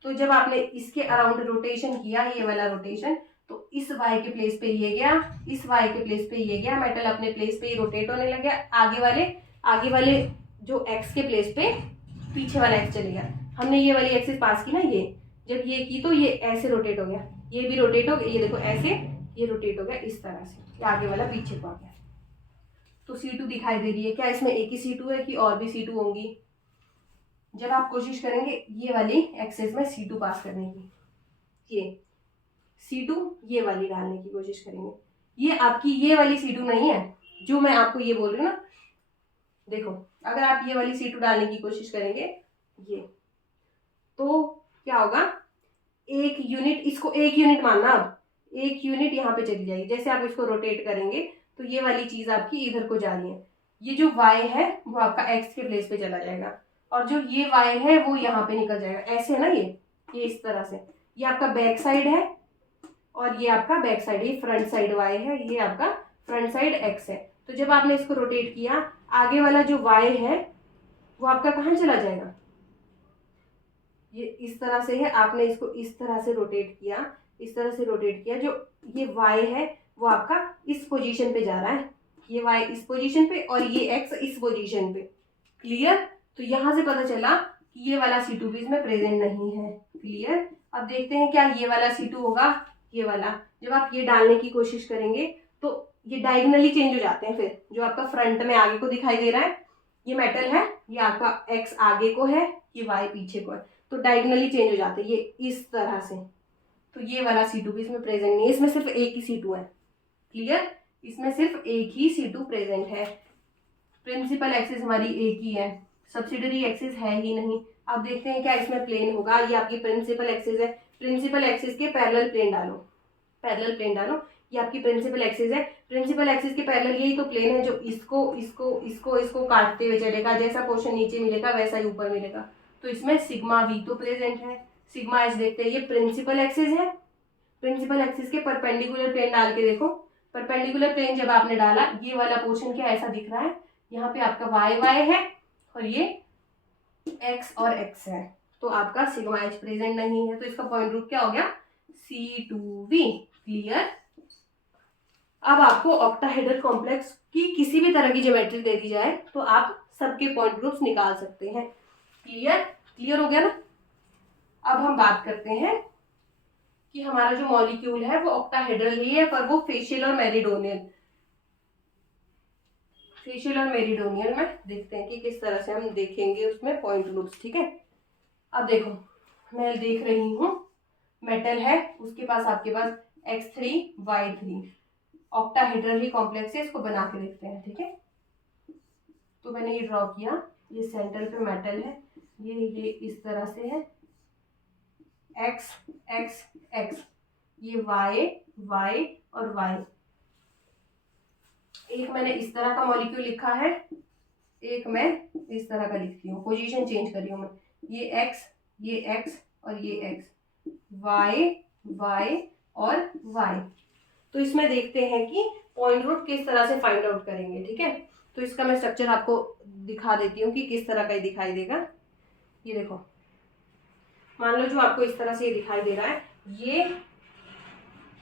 तो जब आपने इसके अराउंड रोटेशन किया, ये वाला रोटेशन, तो इस Y के प्लेस पे ये गया, इस Y के प्लेस पे ये गया, मेटल अपने प्लेस पे रोटेट होने लग गया। आगे वाले जो X के प्लेस पे पीछे वाला X चले गया। हमने ये वाली एक्सिस पास की ना, ये जब ये की तो ये ऐसे रोटेट हो गया, ये भी रोटेट हो गया, ये देखो ऐसे ये रोटेट हो गया इस तरह से, आगे वाला पीछे को आ गया। तो C2 दिखाई दे रही है। क्या इसमें एक ही C2 है कि और भी C2 होंगी? जब आप कोशिश करेंगे ये वाली एक्सिस में C2 पास करने की, ये C2 ये वाली डालने की कोशिश करेंगे, ये आपकी ये वाली C2 नहीं है जो मैं आपको ये बोल रही हूँ ना। देखो अगर आप ये वाली C2 डालने की कोशिश करेंगे ये, तो क्या होगा, एक यूनिट, इसको एक यूनिट मानना, अब एक यूनिट यहाँ पे चली जाएगी। जैसे आप इसको रोटेट करेंगे तो ये वाली चीज आपकी इधर को जा रही है, ये जो Y है वो आपका X के प्लेस पे चला जाएगा, और जो ये Y है वो यहाँ पे निकल जाएगा, ऐसे है ना, ये इस तरह से। ये आपका बैक साइड है और ये आपका बैक साइड, ये फ्रंट साइड Y है, ये आपका फ्रंट साइड X है। तो जब आपने इसको रोटेट किया, आगे वाला जो Y है वो आपका कहाँ चला जाएगा, ये इस तरह से है। आपने इसको इस तरह से रोटेट किया, इस तरह से रोटेट किया, जो ये Y है वो आपका इस पोजीशन पे जा रहा है, ये Y इस पोजीशन पे और ये X इस पोजीशन पे। क्लियर? तो यहाँ से पता चला कि ये वाला C2 भी इसमें प्रेजेंट नहीं है। क्लियर? अब देखते हैं क्या ये वाला C2 होगा, ये वाला। जब आप ये डालने की कोशिश करेंगे तो ये डायगोनली चेंज हो जाते हैं। फिर जो आपका फ्रंट में आगे को दिखाई दे रहा है ये मेटल है, ये आपका X आगे को है, ये Y पीछे को है, तो डायगोनली चेंज हो जाते हैं ये इस तरह से। तो ये वाला C2 भी इसमें प्रेजेंट नहीं है, इसमें सिर्फ एक ही C2 है। क्लियर? इसमें सिर्फ एक ही C2 प्रेजेंट है। प्रिंसिपल एक्सिस हमारी एक ही है, सब्सिडरी एक्सिस है ही नहीं। अब देखते हैं क्या इसमें प्लेन होगा। ये आपकी प्रिंसिपल एक्सिस है, प्रिंसिपल एक्सिस के पैरेलल प्लेन डालो, पैरेलल प्लेन डालो, ये आपकी प्रिंसिपल एक्सिस है। प्रिंसिपल एक्सिस के पैरेलल यही तो प्लेन है जो इसको इसको इसको इसको काटते हुए चलेगा, जैसा पोर्शन नीचे मिलेगा वैसा ही ऊपर मिलेगा। तो इसमें सिग्मा वी तो प्रेजेंट है। सिग्मा एच देखते हैं, ये प्रिंसिपल एक्सिस है, प्रिंसिपल एक्सिस के परपेंडिकुलर प्लेन डाल के देखो, परपेंडिकुलर प्लेन जब आपने डाला ये वाला पोर्शन क्या ऐसा दिख रहा है, यहाँ पे आपका वाई वाई है और ये एक्स और एक्स है, तो आपका सिग्मा एच प्रेजेंट नहीं है। तो इसका पॉइंट ग्रुप क्या हो गया, C2V। क्लियर? अब आपको ऑक्टाहेड्रल कॉम्प्लेक्स की किसी भी तरह की ज्योमेट्री दे दी जाए तो आप सबके पॉइंट ग्रुप्स निकाल सकते हैं। क्लियर? क्लियर हो गया ना? अब हम बात करते हैं कि हमारा जो मॉलिक्यूल है वो ऑक्टाहेड्रल ही है, पर वो फेशियल और मेरिडोनियल, फेशियल और मेरिडोनियल में देखते हैं कि किस तरह से हम देखेंगे उसमें पॉइंट ग्रुप्स। ठीक है? अब देखो मैं देख रही हूँ मेटल है, उसके पास आपके पास X3 Y3 ऑक्टाहेड्रल ही कॉम्प्लेक्स है, इसको बना के देखते हैं। ठीक है? तो मैंने ये ड्रॉ किया, ये सेंटर पे मेटल है, ये इस तरह से है, X X X, ये Y Y और Y। एक मैंने इस तरह का मॉलिक्यूल लिखा है, एक मैं इस तरह का लिखती हूँ, पोजीशन चेंज कर रही हूँ मैं, ये X और ये X, Y Y और Y। तो इसमें देखते हैं कि पॉइंट ग्रुप किस तरह से फाइंड आउट करेंगे। ठीक है? तो इसका मैं स्ट्रक्चर आपको दिखा देती हूँ कि किस तरह का ये दिखाई देगा। ये देखो, मान लो जो आपको इस तरह से ये दिखाई दे रहा है, ये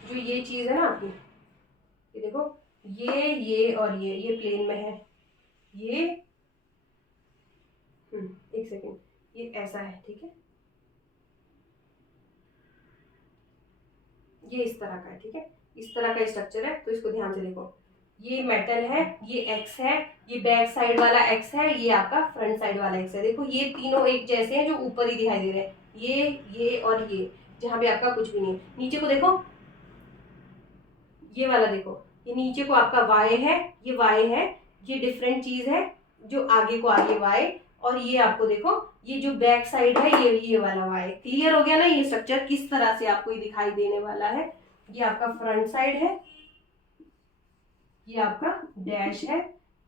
जो ये चीज है ना आपकी, ये देखो ये और ये प्लेन में है, ये एक सेकेंड, ये ऐसा है। ठीक है? ये इस तरह का है। ठीक है? इस तरह का स्ट्रक्चर है, तो इसको ध्यान से देखो, ये मेटल है, ये X है, ये बैक साइड वाला X है, ये आपका फ्रंट साइड वाला X है। देखो ये तीनों एक जैसे हैं जो ऊपर ही दिखाई दे रहे हैं, ये और ये, जहाँ पे आपका कुछ भी नहीं है। नीचे को देखो, ये वाला देखो, ये नीचे को आपका Y है, ये Y है, ये डिफरेंट चीज है जो आगे को आगे Y, और ये आपको देखो ये जो बैक साइड है ये वाला Y। क्लियर हो गया ना? ये स्ट्रक्चर किस तरह से आपको ये दिखाई देने वाला है। ये आपका फ्रंट साइड है, ये आपका डैश है,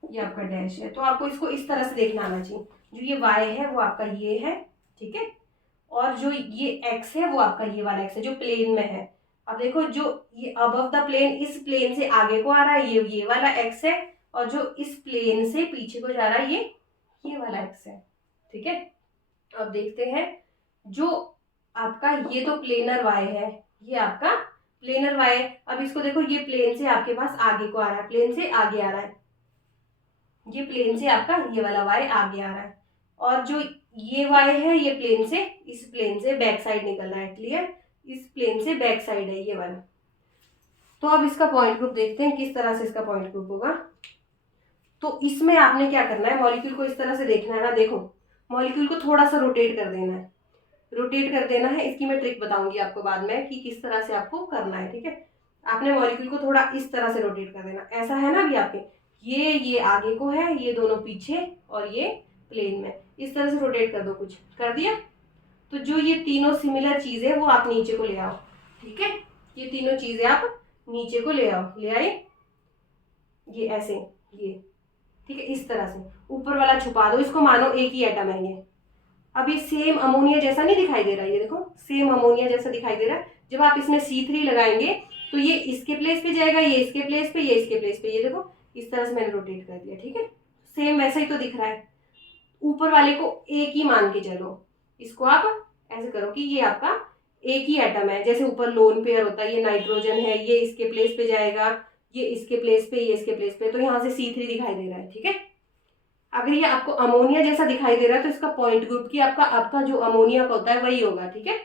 ये आपका डैश है। तो आपको इसको इस तरह से देखना आना चाहिए। जो ये y है वो आपका ये है, ठीक है, और जो ये x है वो आपका ये वाला x है जो प्लेन में है। अब देखो जो ये अबव द प्लेन, इस प्लेन से आगे को आ रहा है ये वाला x है, और जो इस प्लेन से पीछे को जा रहा है ये वाला x है, ठीक है। अब देखते हैं जो आपका ये तो प्लेनर y है, ये आपका प्लेनर y है। अब इसको देखो ये प्लेन से आपके पास आगे को आ रहा है, प्लेन से आगे आ रहा है, ये प्लेन से आपका ये वाला y आगे आ रहा है, और जो ये y है ये प्लेन से, इस प्लेन से बैक साइड निकल रहा है, क्लियर, इस प्लेन से बैक साइड है ये वाला। तो अब इसका पॉइंट ग्रुप देखते हैं किस तरह से इसका पॉइंट ग्रुप होगा। तो इसमें आपने क्या करना है, मॉलिक्यूल को इस तरह से देखना है ना, देखो मॉलिक्यूल को थोड़ा सा रोटेट कर देना है, रोटेट कर देना है। इसकी मैं ट्रिक बताऊंगी आपको बाद में कि किस तरह से आपको करना है, ठीक है। आपने मॉलिक्यूल को थोड़ा इस तरह से रोटेट कर देना, ऐसा है ना अभी आपके, ये आगे को है, ये दोनों पीछे, और ये प्लेन में, इस तरह से रोटेट कर दो, कुछ कर दिया। तो जो ये तीनों सिमिलर चीजें वो आप नीचे को ले आओ, ठीक है, ये तीनों चीजें आप नीचे को ले आओ, ले आए, ये ऐसे, ये ठीक है, इस तरह से ऊपर वाला छुपा दो, इसको मानो एक ही एटम है ये। अब ये सेम अमोनिया जैसा नहीं दिखाई दे रहा है, ये देखो सेम अमोनिया जैसा दिखाई दे रहा है। जब आप इसमें C3 लगाएंगे तो ये इसके प्लेस पे जाएगा, ये इसके प्लेस पे, ये इसके प्लेस पे, ये देखो इस तरह से मैंने रोटेट कर दिया, ठीक है, सेम वैसा ही तो दिख रहा है। ऊपर वाले को एक ही मान के चलो, इसको आप ऐसे करो कि ये आपका एक ही एटम है, जैसे ऊपर लोन पेयर होता है, ये नाइट्रोजन है, ये इसके प्लेस पे जाएगा, ये इसके प्लेस पे, ये इसके प्लेस पे, तो यहाँ से C3 दिखाई दे रहा है, ठीक है। अगर ये आपको अमोनिया जैसा दिखाई दे रहा है तो इसका पॉइंट ग्रुप की आपका जो अमोनिया का होता है वही होगा, ठीक है।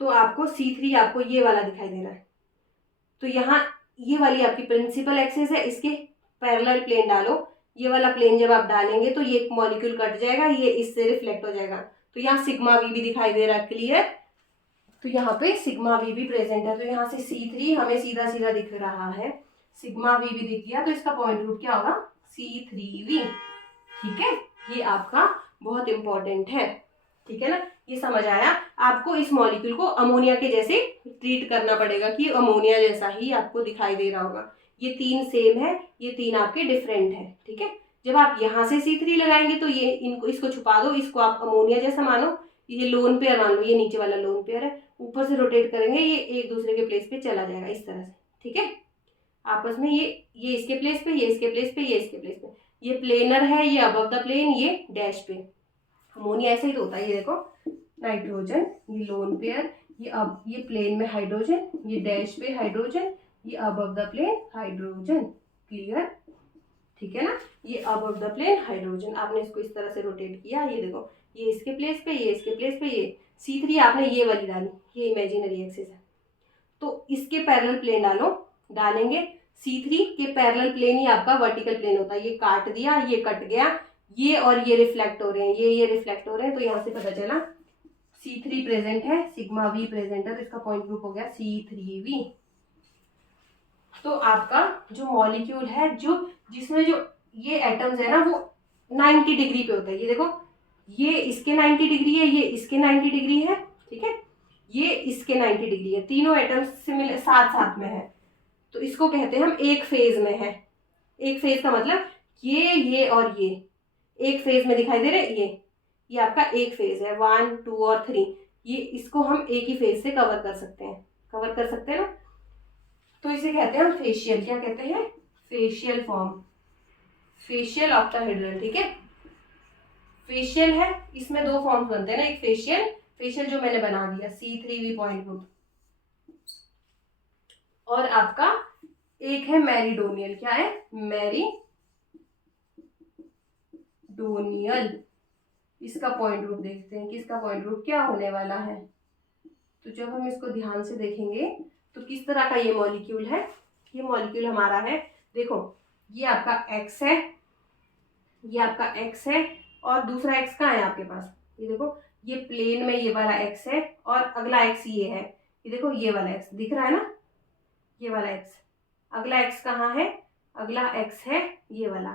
तो आपको C3 आपको ये वाला दिखाई दे रहा है, तो यहाँ ये वाली आपकी प्रिंसिपल एक्सिस है, इसके पैरेलल प्लेन डालो, ये वाला प्लेन जब आप डालेंगे तो ये मॉलिक्यूल कट जाएगा, ये इससे रिफ्लेक्ट हो जाएगा, तो यहाँ सिग्मा वी भी दिखाई दे रहा है, क्लियर। तो यहाँ पे सिग्मा वी भी प्रेजेंट है, तो यहाँ से C3 हमें सीधा सीधा दिख रहा है, सिग्मा वी भी दिख गया, तो इसका पॉइंट ग्रुप क्या होगा, C3V, ठीक है। ये आपका बहुत इंपॉर्टेंट है, ठीक है ना, ये समझ आया। आपको इस मॉलिक्यूल को अमोनिया के जैसे ट्रीट करना पड़ेगा कि अमोनिया जैसा ही आपको दिखाई दे रहा होगा। ये तीन सेम है, ये तीन आपके डिफरेंट है, ठीक है। जब आप यहाँ से C3 लगाएंगे तो ये इसको छुपा दो, इसको आप अमोनिया जैसा मानो, ये लोन पेयर मान लो, ये नीचे वाला लोन पेयर है, ऊपर से रोटेट करेंगे ये एक दूसरे के प्लेस पे चला जाएगा इस तरह से, ठीक है। आपस में ये इसके प्लेस पे, ये इसके प्लेस पे, ये इसके प्लेस पे, ये प्लेनर है, ये अबव द प्लेन, ये डैश पे। अमोनिया ऐसे ही तो होता है, ये देखो नाइट्रोजन, ये लोन पेयर, ये प्लेन में हाइड्रोजन, ये डैश पे हाइड्रोजन, ये above the plane hydrogen, clear, ठीक है ना। ये अबव द प्लेन हाइड्रोजन, आपने इसको इस तरह से रोटेट किया, ये देखो ये इसके प्लेस पे, ये इसके प्लेस पे, ये C3 आपने ये वाली डाली, ये इमेजिनरी एक्सिस है, तो इसके पैरेलल प्लेन डालेंगे। C3 के पैरेलल प्लेन ही आपका वर्टिकल प्लेन होता है, ये काट दिया, ये कट गया, ये और ये रिफ्लेक्ट हो रहे हैं, ये रिफ्लेक्ट हो रहे हैं, तो यहाँ से पता चला C3 प्रेजेंट है, सिग्मा V प्रेजेंट है, तो इसका पॉइंट ग्रुप हो गया C3V। तो आपका जो मॉलिक्यूल है, जो जिसमें जो ये एटम्स है ना वो 90 डिग्री पे होता है, ये देखो ये इसके 90 डिग्री है, ये इसके 90 डिग्री है, ठीक है, ये इसके 90 डिग्री है, तीनों एटम्स सिमिलर साथ साथ में है, तो इसको कहते हैं हम एक फेज में है। एक फेज का मतलब ये और ये एक फेज में दिखाई दे रहे, ये आपका एक फेज है, 1 2 और 3, ये इसको हम एक ही फेज से कवर कर सकते हैं ना, तो इसे कहते हैं हम फेशियल, क्या कहते हैं, फेशियल फॉर्म, फेशियल ऑक्टाहेड्रल, ठीक है। फेशियल है, इसमें दो फॉर्म्स बनते हैं ना, एक फेशियल जो मैंने बना दिया C3V पॉइंट ग्रुप, और आपका एक है मेरिडोनियल, क्या है, मेरिडोनियल। इसका पॉइंट ग्रुप देखते हैं कि इसका पॉइंट ग्रुप क्या होने वाला है। तो जब हम इसको ध्यान से देखेंगे तो किस तरह का ये मॉलिक्यूल है, ये मॉलिक्यूल हमारा है, देखो ये आपका X है, ये आपका X है, और दूसरा X कहाँ है आपके पास, ये देखो ये प्लेन में ये वाला X है, और अगला X ये है, ये देखो ये वाला X दिख रहा है ना, ये वाला X, अगला X कहाँ है, अगला X है ये वाला,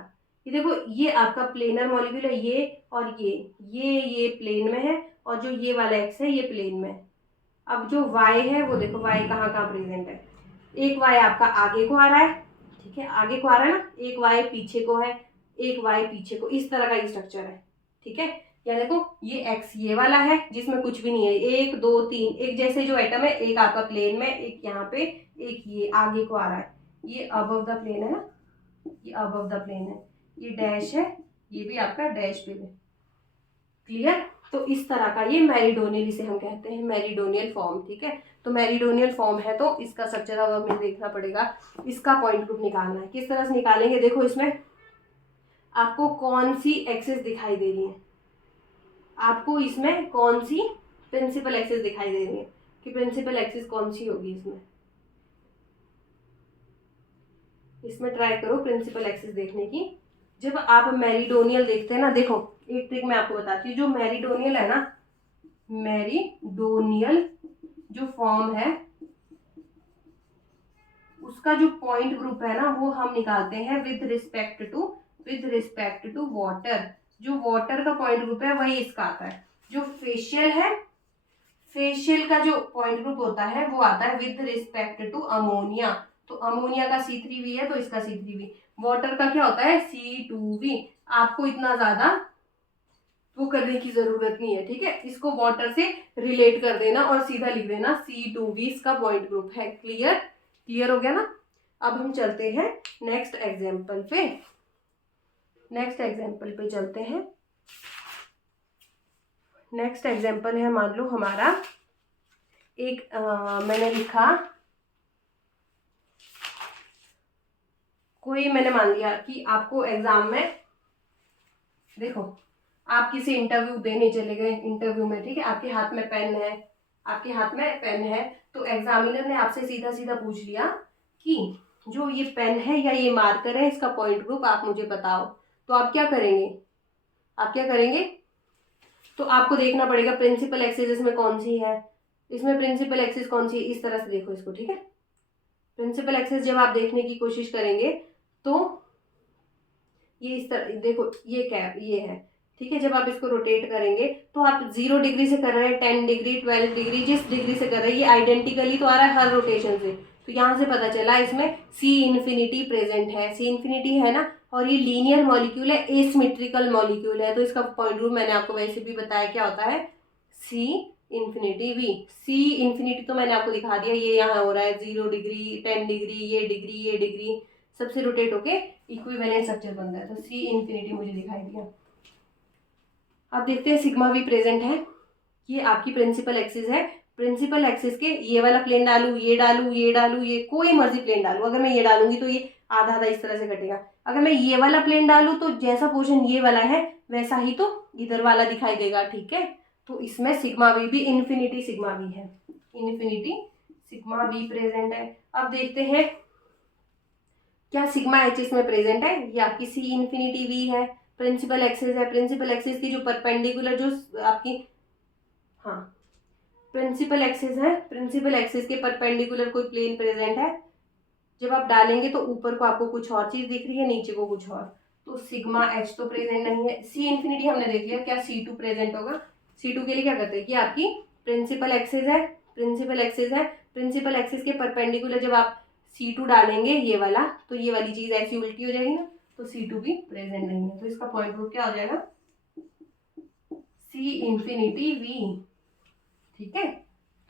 ये देखो ये आपका प्लेनर मॉलिक्यूल है, ये और ये प्लेन में है, और जो ये वाला X है ये प्लेन में है। अब जो Y है वो देखो Y कहाँ प्रेजेंट है, एक Y आपका आगे को आ रहा है, ठीक है, आगे को आ रहा है ना, एक Y पीछे को है, एक Y पीछे को, इस तरह का ये स्ट्रक्चर है, ठीक है। या देखो ये X ये वाला है जिसमें कुछ भी नहीं है, 1 2 3 एक जैसे जो एटम है, एक आपका प्लेन में, एक यहाँ पे, एक ये आगे को आ रहा है, ये अबव द प्लेन है ना, ये अबव द प्लेन है, ये डैश है, ये भी आपका डैश पे है, क्लियर। तो इस तरह का ये मेरिडोनियल, इसे हम कहते हैं मेरिडोनियल फॉर्म, ठीक है। तो मेरिडोनियल फॉर्म है तो इसका स्ट्रक्चर अब हमें देखना पड़ेगा, इसका पॉइंट ग्रुप निकालना है। किस तरह से निकालेंगे, देखो इसमें आपको कौन सी एक्सिस दिखाई दे रही है, आपको इसमें कौन सी प्रिंसिपल एक्सिस दिखाई दे रही है, कि प्रिंसिपल एक्सिस कौन सी होगी इसमें ट्राई करो प्रिंसिपल एक्सिस देखने की। जब आप मेरिडोनियल देखते हैं ना, देखो एक ट्रिक मैं आपको बताती हूँ, जो मेरिडोनियल है ना, मेरिडोनियल जो फॉर्म है उसका जो पॉइंट ग्रुप है ना, वो हम निकालते हैं विद रिस्पेक्ट टू वाटर। जो वाटर का पॉइंट ग्रुप है वही इसका आता है। जो फेशियल है, फेशियल का जो पॉइंट ग्रुप होता है वो आता है विद रिस्पेक्ट टू अमोनिया। तो अमोनिया का C3V है तो इसका C3V। वाटर का क्या होता है, C2V। आपको इतना ज्यादा वो करने की जरूरत नहीं है, ठीक है। इसको वाटर से रिलेट कर देना और सीधा लिख देना C2V इसका पॉइंट ग्रुप है। क्लियर हो गया ना। अब हम चलते हैं नेक्स्ट एग्जाम्पल पे चलते हैं। नेक्स्ट एग्जाम्पल है, मान लो हमारा एक मैंने लिखा, मैंने मान लिया कि आपको एग्जाम में, देखो आप किसी इंटरव्यू देने चले गए, इंटरव्यू में, ठीक है, आपके हाथ में पेन है, तो एग्जामिनर ने आपसे सीधा सीधा पूछ लिया कि जो ये पेन है या ये मार्कर है, इसका पॉइंट ग्रुप आप मुझे बताओ। तो आप क्या करेंगे, तो आपको देखना पड़ेगा प्रिंसिपल एक्सिस इसमें कौन सी है, इसमें प्रिंसिपल एक्सिस कौन सी है, इस तरह से देखो इसको, ठीक है। प्रिंसिपल एक्सिस जब आप देखने की कोशिश करेंगे तो ये इस तरह देखो, ये कैप ये है, ठीक है। जब आप इसको रोटेट करेंगे तो आप 0 डिग्री से कर रहे हैं, 10 डिग्री 12 डिग्री, जिस डिग्री से कर रहे हैं ये आइडेंटिकली तो आ रहा है हर रोटेशन से। तो यहाँ से पता चला इसमें C∞ प्रेजेंट है, C∞ है ना, और ये लीनियर मॉलिक्यूल है, एसिमेट्रिकल मॉलिक्यूल है। तो इसका पॉइंट ग्रुप मैंने आपको वैसे भी बताया क्या होता है, C∞V। C∞ तो मैंने आपको दिखा दिया, ये यहाँ हो रहा है 0 डिग्री 10 डिग्री, ये डिग्री सबसे रोटेट होके इक्विवेलेंट स्ट्रक्चर बनता है। तो C∞ मुझे दिखाई दिया। अब देखते हैं सिग्मा V प्रेजेंट है, ये आपकी प्रिंसिपल एक्सिस है। प्रिंसिपल एक्सिस के ये वाला प्लेन डालू, ये कोई मर्जी प्लेन डालू। अगर मैं ये डालूंगी तो ये आधा आधा इस तरह से कटेगा। अगर मैं ये वाला प्लेन डालू तो जैसा पोर्शन ये वाला है वैसा ही तो इधर वाला दिखाई देगा, ठीक है। तो इसमें सिग्मा V भी इन्फिनिटी सिग्मा V है, इन्फिनिटी सिग्मा V प्रेजेंट है। अब देखते हैं क्या सिग्मा H इसमें प्रेजेंट है, ये आपकी C∞V है, प्रिंसिपल एक्सिस है। प्रिंसिपल एक्सिस की जो परपेंडिकुलर जो आपकी, हाँ प्रिंसिपल एक्सिस है, प्रिंसिपल एक्सिस के परपेंडिकुलर कोई प्लेन प्रेजेंट है, जब आप डालेंगे तो ऊपर को आपको कुछ और चीज दिख रही है, नीचे को कुछ और। तो सिग्मा H तो प्रेजेंट नहीं है। C∞ हमने देख लिया, क्या C2 प्रेजेंट होगा। C2 के लिए क्या करते हैं कि आपकी प्रिंसिपल एक्सिस है, प्रिंसिपल एक्सिस के परपेंडिकुलर जब आप C2 डालेंगे ये वाला, तो ये वाली चीज ऐसी उल्टी हो जाएगी ना, तो C2 भी प्रेजेंट नहीं है। तो इसका पॉइंट ग्रुप क्या हो जाएगा, C∞V, ठीक है।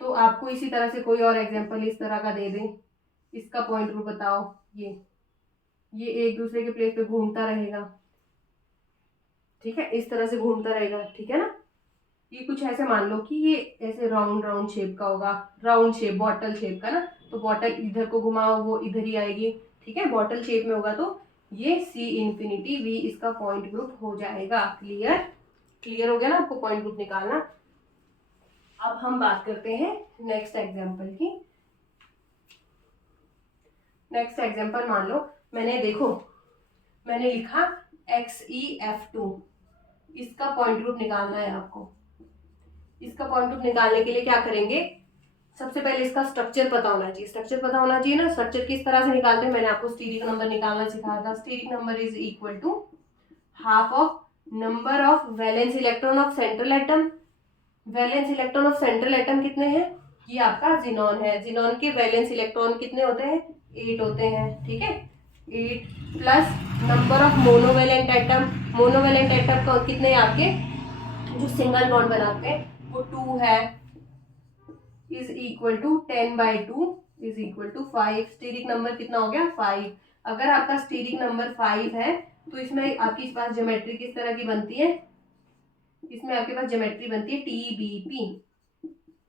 तो आपको इसी तरह से कोई और एग्जांपल इस तरह का दे दें, इसका पॉइंट ग्रुप बताओ, ये एक दूसरे के प्लेस पे घूमता रहेगा, ठीक है, इस तरह से घूमता रहेगा, ठीक है ना। ये कुछ ऐसे मान लो कि ये ऐसे राउंड शेप का होगा, राउंड शेप बॉटल शेप का ना, तो बॉटल इधर को घुमाओ वो इधर ही आएगी, ठीक है, बॉटल शेप में होगा। तो ये C∞V इसका पॉइंट ग्रुप हो जाएगा। क्लियर हो गया ना आपको पॉइंट ग्रुप निकालना। अब हम बात करते हैं नेक्स्ट एग्जांपल की। नेक्स्ट एग्जांपल मान लो मैंने लिखा XeF2, इसका पॉइंट ग्रुप निकालना है आपको। इसका पॉइंट ग्रुप निकालने के लिए क्या करेंगे, सबसे पहले इसका स्ट्रक्चर पता होना चाहिए ना। स्ट्रक्चर किस तरह से निकालते हैं, मैंने आपको स्टीरिक नंबर निकालना सिखाया था। Steric number is equal to half of number of valence electron of central atom. Valence electron of central atom कितने हैं, ये आपका जिनॉन है। जिनॉन के वैलेंस इलेक्ट्रॉन कितने होते हैं, 8 होते हैं, ठीक है। 8 plus number of monovalent atom. Monovalent atom का कितने आपके जो सिंगल बॉन्ड बनाते हैं वो 2 है, is equal to 10/2 is equal to 5। Steric number कितना हो गया 5। अगर आपका स्टेरिक नंबर 5 है तो इसमें आपके पास ज्योमेट्री किस तरह की बनती है, इसमें आपके पास ज्योमेट्री बनती है TBP,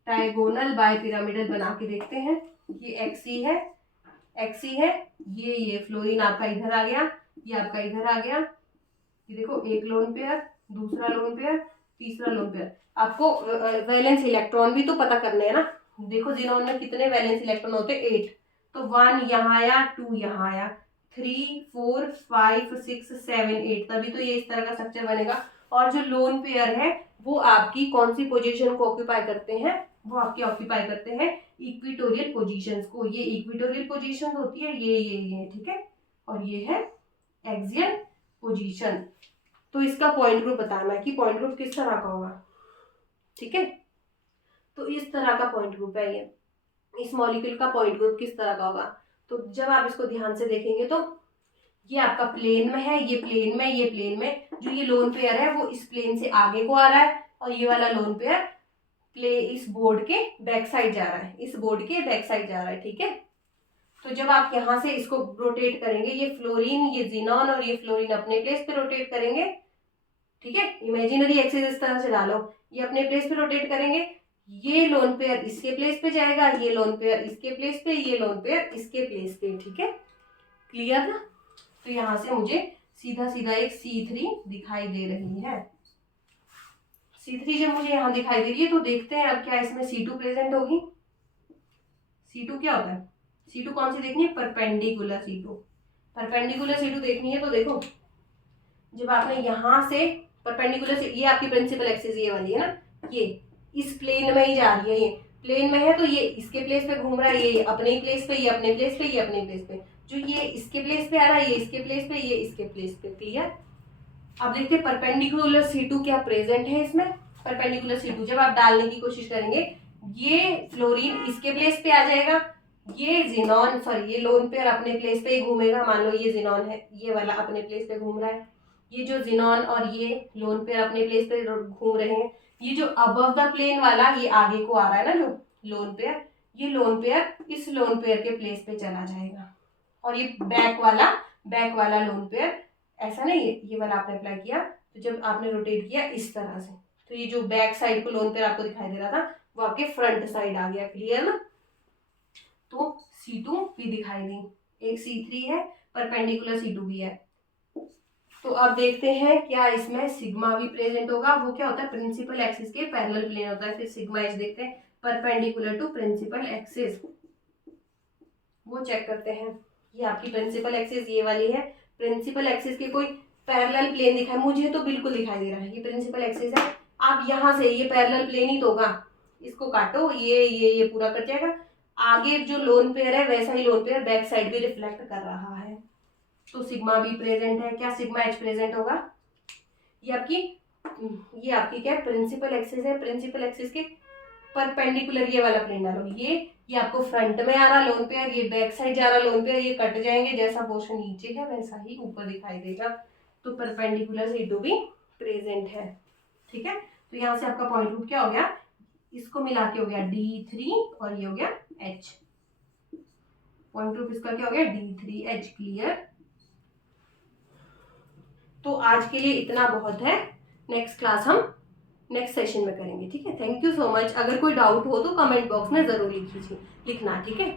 ट्राइगोनल बाय पिरामिडल बना के देखते हैं। ये एक्सी है, एक्सी है, ये फ्लोरीन आपका इधर आ गया, ये आपका इधर आ गया। ये देखो एक लोन पेयर, दूसरा लोन पेयर, तीसरा लोन पेयर। आपको वैलेंस इलेक्ट्रॉन भी तो पता करने हैं ना। देखो जिनोन में कितने वैलेंस इलेक्ट्रॉन होते हैं 8, तो 1 यहाँ आया, 2 यहाँ आया, 3 4 5 6 7 8, तभी तो ये इस तरह का स्ट्रक्चर बनेगा। और जो लोन पेयर है वो आपकी कौन सी पोजीशन को ऑक्यूपाई करते हैं, वो आपकी ऑक्यूपाई करते हैं इक्विटोरियल पोजीशंस को। ये इक्विटोरियल पोजीशन होती है, ये ठीक है, और ये है एक्सियल पोजीशन। तो इसका पॉइंट ग्रुप बताना है कि पॉइंट ग्रुप किस तरह का होगा, ठीक है। तो इस तरह का पॉइंट ग्रुप है ये, इस मॉलिक्यूल का पॉइंट ग्रुप किस तरह का होगा। तो जब आप इसको ध्यान से देखेंगे तो ये आपका प्लेन में है, ये प्लेन में, ये प्लेन में। जो ये लोन पेयर है वो इस प्लेन से आगे को आ रहा है, और ये वाला लोन पेयर इस बोर्ड के बैक साइड जा रहा है, इस बोर्ड के बैक साइड जा रहा है, ठीक है। तो जब आप यहाँ से इसको रोटेट करेंगे, ये फ्लोरीन, ये जिनॉन और ये फ्लोरीन अपने प्लेस पे रोटेट करेंगे, ठीक है। इमेजिनरी एक्सिस इस तरह से डालो, ये अपने प्लेस पे रोटेट करेंगे, ये लोन पेयर इसके प्लेस पे जाएगा, ये लोन पेयर इसके प्लेस पे, ये लोन पेयर इसके प्लेस पे, ठीक है। क्लियर ना। तो यहाँ से मुझे सीधा सीधा एक C3 दिखाई दे रही है। C3 जब मुझे यहाँ दिखाई दे रही है तो देखते हैं अब क्या इसमें C2 प्रेजेंट होगी। C2 क्या होता है, C2 कौन सी देखनी है, परपेंडिकुलर C2। परपेंडिकुलर C2 देखनी है तो देखो, जब आपने यहाँ से परपेंडिकुलर, ये आपकी प्रिंसिपल एक्सिस ये वाली है ना, ये इस प्लेन में ही जा रही है, ये प्लेन में है तो ये इसके प्लेस पे घूम रहा है, ये अपने ही प्लेस पे, ये अपने प्लेस पे, ये अपने प्लेस पे। जो ये इसके प्लेस पे आ रहा है, ये इसके प्लेस पे, ये इसके प्लेस पे। क्लियर। अब देखते हैं परपेंडिकुलर C2 क्या प्रेजेंट है इसमें। परपेंडिकुलर C2 जब आप डालने की कोशिश करेंगे, ये फ्लोरीन इसके प्लेस पे आ जाएगा, ये जिनॉन, सॉरी ये लोन पेयर अपने प्लेस पे ही घूमेगा। मान लो ये जिनॉन है, ये वाला अपने प्लेस पे घूम रहा है, ये जो जिनॉन और ये लोन पेयर अपने प्लेस पे घूम रहे हैं। ये जो अबव द प्लेन वाला ये आगे को आ रहा है ना, जो लोन पेयर, ये लोन पेयर इस लोन पेयर के प्लेस पे चला जाएगा, और ये बैक वाला लोन पेयर ऐसा नहीं, ये वाला आपने अप्लाई किया तो जब आपने रोटेट किया इस तरह से, तो ये जो बैक साइड को लोन पेयर आपको दिखाई दे रहा था वो आपके फ्रंट साइड आ गया। क्लियर ना। तो C2 भी दिखाई दी, एक C3 है, परपेंडिकुलर C2 भी है। तो अब देखते हैं क्या इसमें सिग्मा भी प्रेजेंट होगा। वो क्या होता है, प्रिंसिपल एक्सिस के पैरेलल प्लेन होता है। फिर सिग्मा एच देखते हैं, परपेंडिकुलर टू प्रिंसिपल एक्सिस, वो चेक करते हैं। ये आपकी प्रिंसिपल एक्सिस ये वाली है, प्रिंसिपल एक्सिस के कोई पैरेलल प्लेन दिखाई, मुझे तो बिल्कुल दिखाई दे रहा है, ये प्रिंसिपल एक्सिस है। आप यहाँ से ये पैरेलल प्लेन ही तो होगा, इसको काटो, ये पूरा कट जाएगा। आगे जो लोन पेयर है वैसा ही लोन पेयर बैक साइड भी रिफ्लेक्ट कर रहा है, तो सिग्मा भी प्रेजेंट है। क्या सिग्मा एच प्रेजेंट होगा। ये आपकी क्या प्रिंसिपल एक्सिस है, प्रिंसिपल एक्सिस के परपेंडिकुलर ये वाला प्लेन डालो, ये आपको फ्रंट में आ रहा लोन पेयर, ये बैक साइड जा रहा लोन पेयर, ये कट जाएंगे, जैसा पोर्शन नीचे है वैसा ही ऊपर दिखाई देगा। तो परपेंडिकुलर C2 भी प्रेजेंट है, ठीक है। तो यहाँ से आपका पॉइंट ग्रुप क्या हो गया, इसको मिला के हो गया D3 और ये हो गया H। पॉइंट ग्रुप इसका क्या हो गया D3H। क्लियर। तो आज के लिए इतना बहुत है, नेक्स्ट क्लास हम नेक्स्ट सेशन में करेंगे, ठीक है। Thank you so much. अगर कोई डाउट हो तो कमेंट बॉक्स में जरूर लिखना, ठीक है।